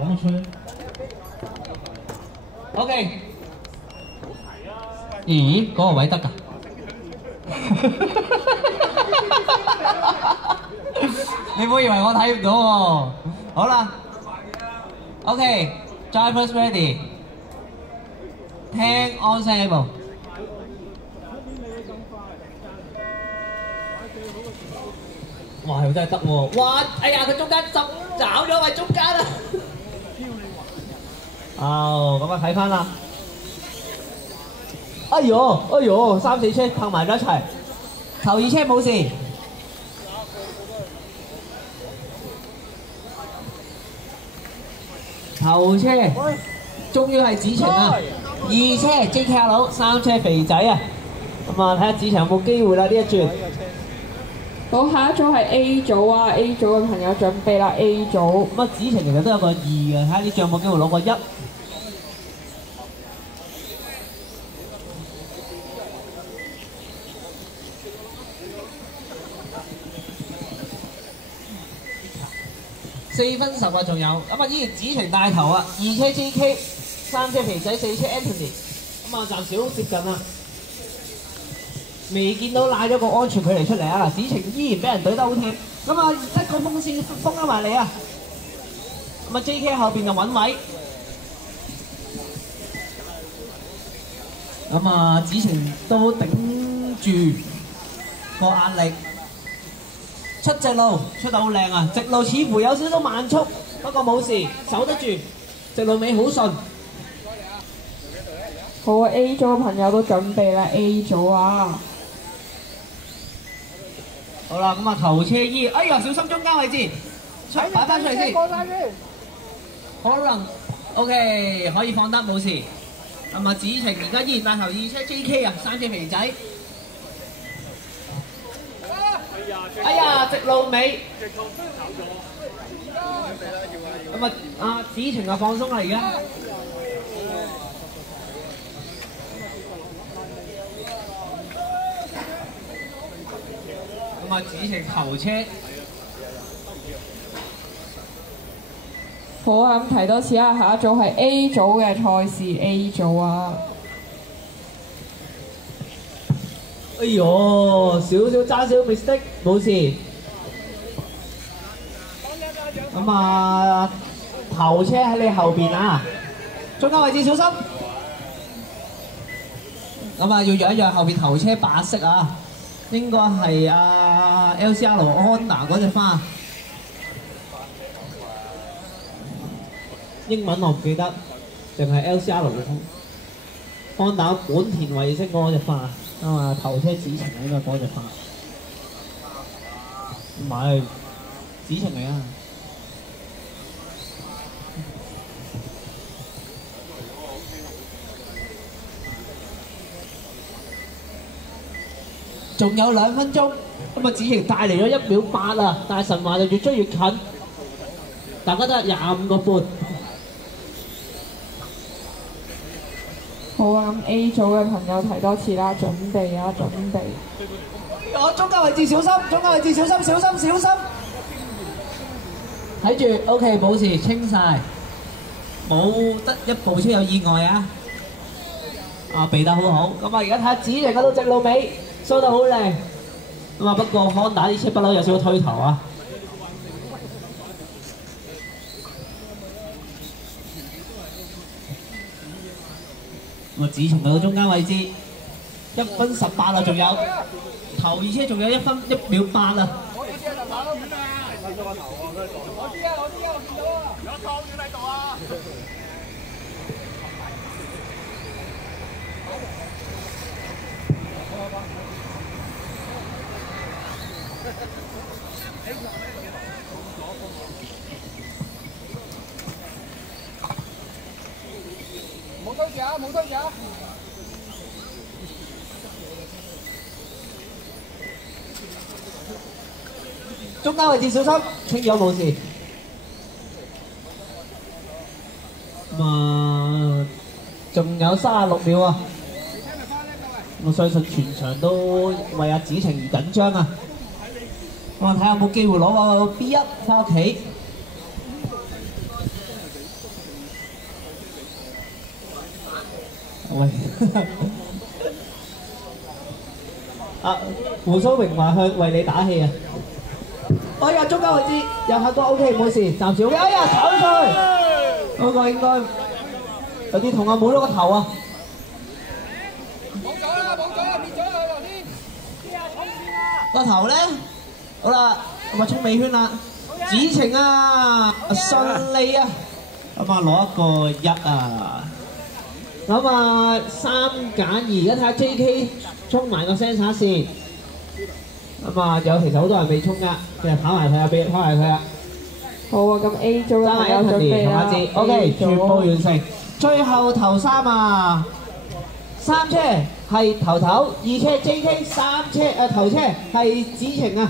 講得出。OK。咦？嗰個位得㗎？你唔好以為我睇唔到喎。好啦 ，OK，drivers ready， 聽 on table。哇！又真係得喎！哇！哎呀，佢中間找咗位中間啊！哦，咁啊睇翻啦。哎呦，哎呦，三四車拍埋咗一齊，頭二車冇事。頭車終於係子晴啊，二車 JK 阿佬，三車肥仔啊。咁啊，睇下子晴有冇機會啦呢一轉。好，下一組係 A 組啊 ，A 組嘅朋友準備啦 ，A 組。咁啊，子晴其實都有個2嘅，睇下呢張有冇機會攞個1。4分10啊，仲有咁啊，依然子晴帶頭啊，二車 JK， 三車肥仔，四車 Anthony， 咁啊暫時好接近啦，未見到拉咗個安全距離出嚟啊！子晴依然俾人懟得好貼，咁啊一個風線封咗埋嚟啊！咁啊 JK 後邊就揾位，咁啊子晴都頂住個壓力。出直路出得好靚啊！直路似乎有少少慢速，不過冇事，守得住。直路尾好順。好啊 ，A 組嘅朋友都準備啦 ，A 組啊。好啦，咁啊頭車衣，哎呀，小心中間位置，擺翻出嚟先。可能 OK 可以放得冇事。咁啊子晴而家依然帶頭二車 JK 啊，三車肥仔。哎呀，直路尾，咁啊，阿子晴啊放鬆啦而家。咁啊，子晴頭車。好啊，咁提多次啊，下一組係 A 組嘅賽事 ，A 組啊。哎呦，少少揸少 mistake 冇事。咁啊，頭車喺你後邊啊，中間位置小心。咁啊，要讓一讓後邊頭車白色啊，應該係阿 LCR Honda 嗰隻花。英文我唔記得，淨係 LCR Honda 本田衛星嗰隻花。啊！頭車子晴應該嗰隻花，唔係子晴嚟啊！仲有2分鐘，咁啊子晴帶嚟咗1秒8啊，但係神華就越追越近，大家都係25個半。好啊，咁 A 組嘅朋友提多次啦，準備啊，準備。我中間位置小心，中間位置小心，小心，小心。睇住 ，OK， 冇事，清晒，冇得一部車有意外啊！啊，避得好好。咁啊，而家睇下子晴嗰度直路尾，收得好靚。咁啊，不過康打啲車不嬲有少少推頭啊。咁啊，子晴到中間位置，1分18啦，仲有頭二車仲有1秒8啊！我知啊，打得遠啊！睇咗個頭啊，我知啊，我見到啊！有湯圓喺度啊！冇推住啊！冇推住啊！中間位置小心，清咗冇事。咁啊，仲有36秒啊！我相信全場都為阿子晴而緊張啊！咁啊，睇下有冇機會攞個 B1 翻屋企。喂，啊，胡蘇榮話向為你打氣啊！哎呀，中間位置右下角 OK， 冇事，暫時 OK。哎呀，炒出去，嗰個應該有啲痛啊，冇咗個頭啊！冇咗啦，跌咗啦，頭先。個頭咧，好啦，咁啊衝尾圈啦，子晴啊，順利啊，咁啊攞一個一啊！咁啊3揀2，而家睇下 JK 衝埋個 sensor 線。咁啊有其實好多人未衝㗎，其實跑埋佢啊，跑埋佢啊。好啊，咁 A 組嘅朋友準備啦。同阿志 OK， 全部完成。最後頭3啊，3車係頭，2車 JK， 3車頭車係子晴啊。